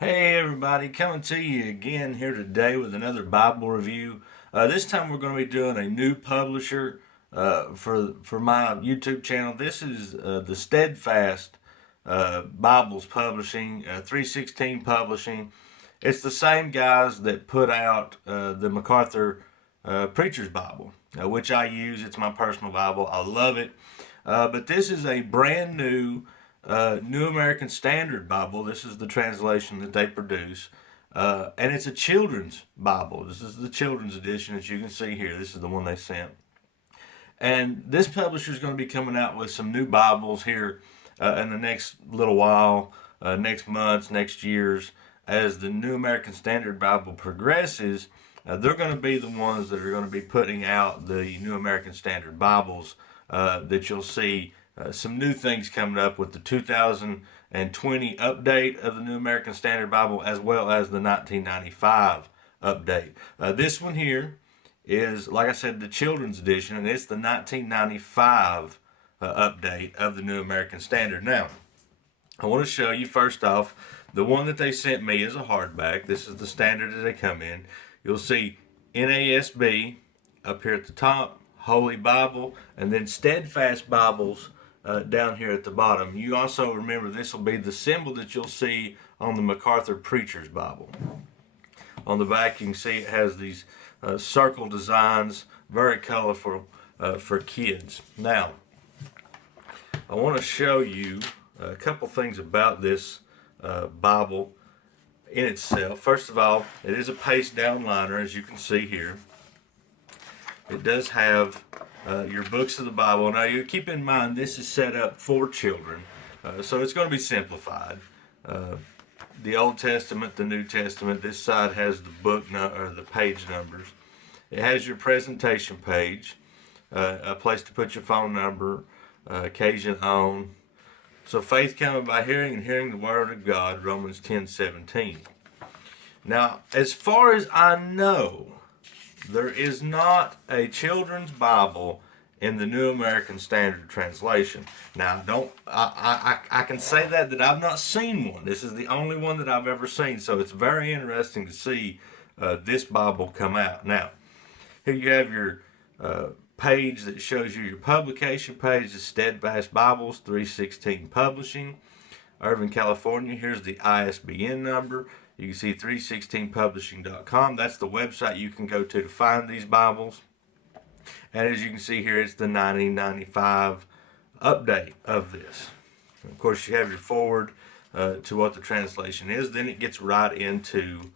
Hey everybody, coming to you again here today with another Bible review. This time we're going to be doing a new publisher for my YouTube channel. This is the Steadfast Bibles Publishing, 316 Publishing. It's the same guys that put out the MacArthur Preacher's Bible, which I use. It's my personal Bible. I love it. But this is a brand new New American Standard Bible. This is the translation that they produce. And it's a children's Bible. This is the children's edition, as you can see here. This is the one they sent. And this publisher is going to be coming out with some new Bibles here in the next little while, next months, next years. As the New American Standard Bible progresses, they're going to be the ones that are going to be putting out the New American Standard Bibles that you'll see some new things coming up with the 2020 update of the New American Standard Bible, as well as the 1995 update. This one here is, like I said, the children's edition, and it's the 1995 update of the New American Standard. Now, I want to show you first off, the one that they sent me is a hardback. This is the standard that they come in. You'll see NASB up here at the top, Holy Bible, and then Steadfast Bibles down here at the bottom. You also remember this will be the symbol that you'll see on the MacArthur Preacher's Bible. On the back you can see it has these circle designs, very colorful for kids. Now, I want to show you a couple things about this Bible in itself. First of all, it is a paste down liner, as you can see here. It does have your books of the Bible. Now, you keep in mind this is set up for children, so it's going to be simplified. The Old Testament, the New Testament. This side has the or the page numbers. It has your presentation page, a place to put your phone number, occasion on. So faith cometh by hearing, and hearing the word of God. Romans 10:17. Now, as far as I know, there is not a children's Bible in the New American Standard Translation. Now, I can say that I've not seen one. This is the only one that I've ever seen, so it's very interesting to see this Bible come out. Now, here you have your page that shows you your publication page, the Steadfast Bibles 316 Publishing, Irvine, California. Here's the ISBN number. You can see 316publishing.com. That's the website you can go to find these Bibles. And as you can see here, it's the 1995 update of this. And of course, you have your forward to what the translation is. Then it gets right into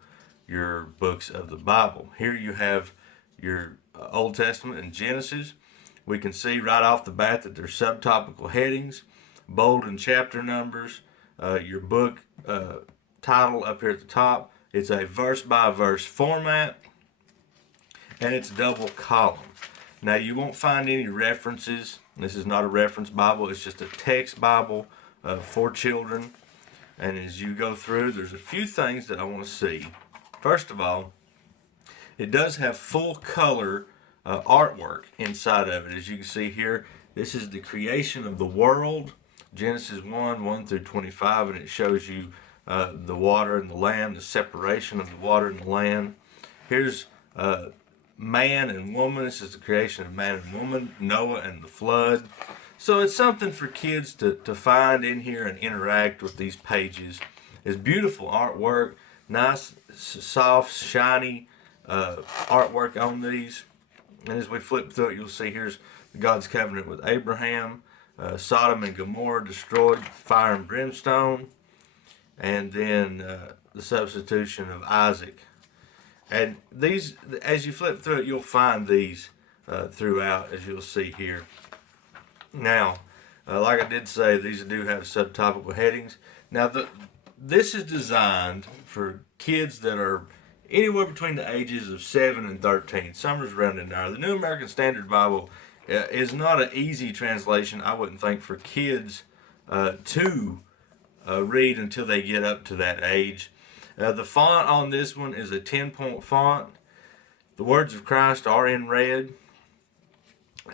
your books of the Bible. Here you have your Old Testament and Genesis. We can see right off the bat that there's subtopical headings, bold and chapter numbers, your book title up here at the top. It's a verse by verse format, and it's double column. Now, you won't find any references. This is not a reference Bible. It's just a text Bible for children. And as you go through, there's a few things that I want to see. First of all, it does have full color artwork inside of it. As you can see here, this is the creation of the world, Genesis 1 through 25, and it shows you the water and the land, the separation of the water and the land. Here's man and woman. This is the creation of man and woman, Noah and the flood. So it's something for kids to find in here and interact with these pages. It's beautiful artwork, nice, soft, shiny artwork on these. And as we flip through it, you'll see here's God's covenant with Abraham, Sodom and Gomorrah destroyed, fire and brimstone, and then the substitution of Isaac. And these, as you flip through it, you'll find these throughout, as you'll see here. Now, like I did say, these do have subtopical headings. Now, this is designed for kids that are anywhere between the ages of 7 and 13. Summer's around in there. The New American Standard Bible is not an easy translation, I wouldn't think, for kids to read until they get up to that age. The font on this one is a 10-point font. The words of Christ are in red.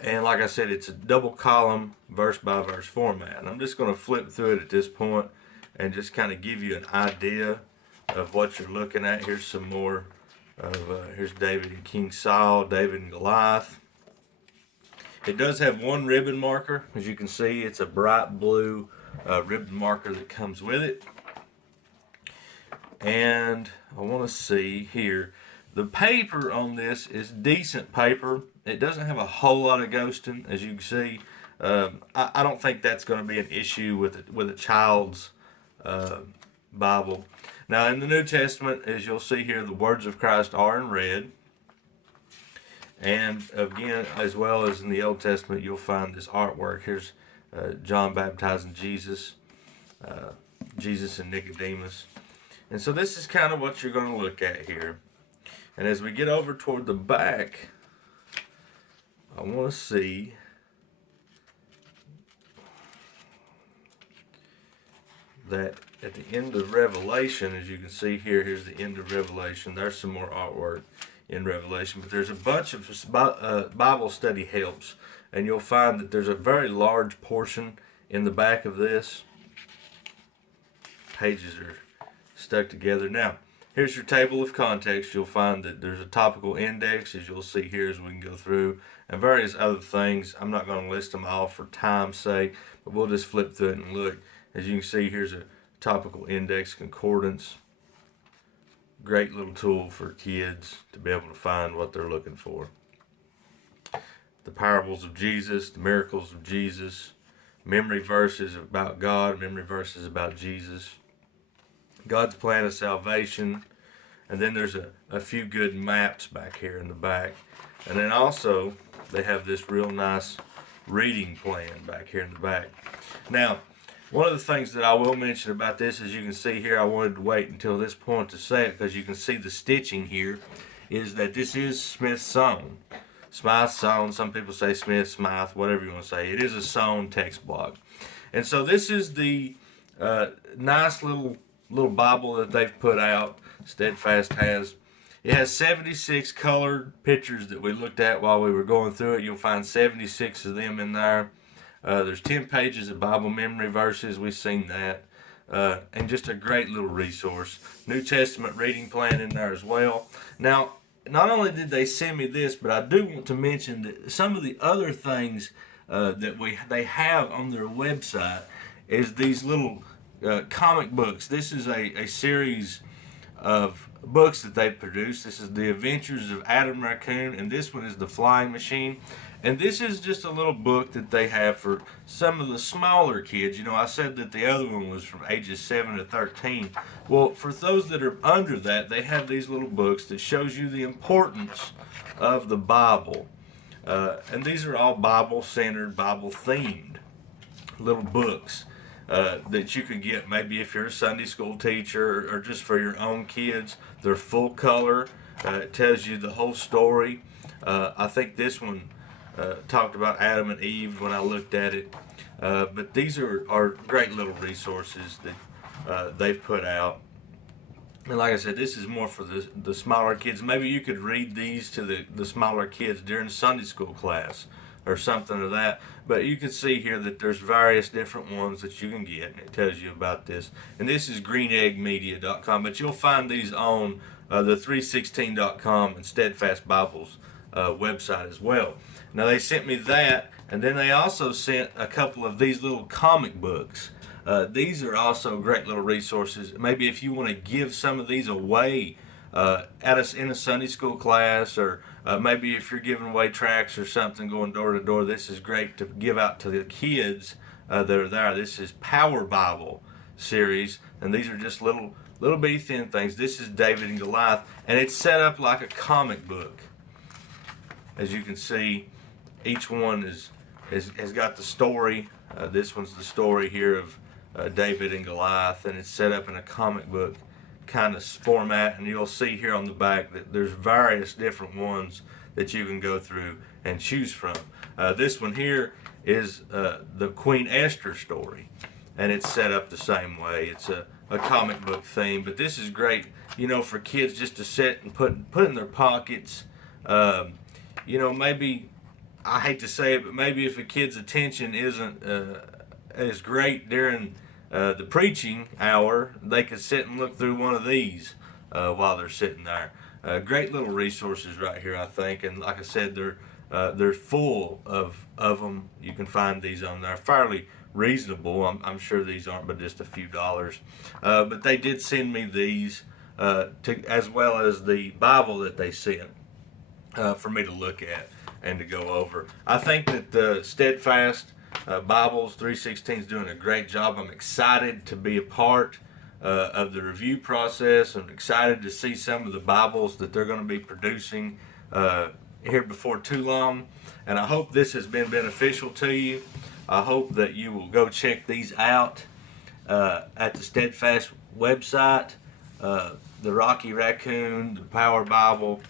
And like I said, it's a double column, verse by verse format. And I'm just going to flip through it at this point and just kind of give you an idea of what you're looking at. Here's some more of, here's David and King Saul, David and Goliath. It does have one ribbon marker. As you can see, it's a bright blue ribbon marker that comes with it. And I want to see here, the paper on this is decent paper. It doesn't have a whole lot of ghosting, as you can see. I don't think that's going to be an issue with a child's Bible. Now, in the New Testament, as you'll see here, the words of Christ are in red. And again, as well as in the Old Testament, you'll find this artwork. Here's John baptizing Jesus, Jesus and Nicodemus. And so this is kind of what you're going to look at here. And as we get over toward the back, I want to see that at the end of Revelation, as you can see here, here's the end of Revelation. There's some more artwork in Revelation, but there's a bunch of Bible study helps, and you'll find that there's a very large portion in the back of this. Pages are stuck together. Now, here's your table of contents. You'll find that there's a topical index, as you'll see here as we can go through, and various other things. I'm not going to list them all for time's sake, but we'll just flip through it and look. As you can see, here's a topical index concordance. Great little tool for kids to be able to find what they're looking for. The parables of Jesus, the miracles of Jesus, memory verses about God, memory verses about Jesus, God's plan of salvation, and then there's a few good maps back here in the back. And then also they have this real nice reading plan back here in the back. Now, one of the things that I will mention about this, as you can see here, I wanted to wait until this point to say it because you can see the stitching here, is that this is Smith sewn. Smythe sewn, some people say Smith, Smythe, whatever you want to say. It is a sewn text block. And so this is the nice little Bible that they've put out, Steadfast has. It has 76 colored pictures that we looked at while we were going through it. You'll find 76 of them in there. There's 10 pages of Bible memory verses. We've seen that. And just a great little resource. New Testament reading plan in there as well. Now, not only did they send me this, but I do want to mention that some of the other things that they have on their website is these little comic books. This is a series of books that they produced. This is The Adventures of Adam Raccoon, and this one is The Flying Machine. And this is just a little book that they have for some of the smaller kids. You know, I said that the other one was from ages 7 to 13. Well, for those that are under that, they have these little books that shows you the importance of the Bible. And these are all Bible-centered, Bible-themed little books that you can get maybe if you're a Sunday school teacher or just for your own kids. They're full color. It tells you the whole story. I think this one talked about Adam and Eve when I looked at it. But these are great little resources that they've put out. And like I said, this is more for the smaller kids. Maybe you could read these to the smaller kids during Sunday school class or something of that. But you can see here that there's various different ones that you can get, and it tells you about this. And this is greeneggmedia.com, but you'll find these on the 316.com and Steadfast Bibles website as well. Now, they sent me that, and then they also sent a couple of these little comic books. These are also great little resources. Maybe if you want to give some of these away in a Sunday school class, or maybe if you're giving away tracts or something going door to door, this is great to give out to the kids that are there. This is Power Bible series, and these are just little bitty thin things. This is David and Goliath, and it's set up like a comic book. As you can see, each one has got the story. This one's the story here of David and Goliath, and it's set up in a comic book kind of format. And you'll see here on the back that there's various different ones that you can go through and choose from. This one here is the Queen Esther story, and it's set up the same way. It's a comic book theme, but this is great, for kids just to sit and put in their pockets. Maybe, I hate to say it, but maybe if a kid's attention isn't as great during the preaching hour, they could sit and look through one of these while they're sitting there. Great little resources right here, I think, and like I said, they're full of them. You can find these on there, fairly reasonable. I'm sure these aren't but just a few dollars, but they did send me these as well as the Bible that they sent for me to look at and to go over. I think that the Steadfast Bibles 316 is doing a great job. I'm excited to be a part of the review process. I'm excited to see some of the Bibles that they're going to be producing here before too long. And I hope this has been beneficial to you. I hope that you will go check these out at the Steadfast website. The Rocky Raccoon, the Power Bible,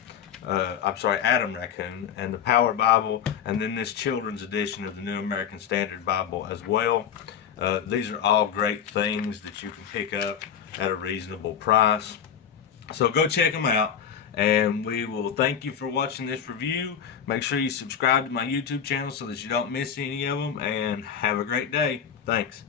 Adam Raccoon, and the Power Bible, and then this children's edition of the New American Standard Bible as well. These are all great things that you can pick up at a reasonable price. So go check them out, and we will thank you for watching this review. Make sure you subscribe to my YouTube channel so that you don't miss any of them, and have a great day. Thanks.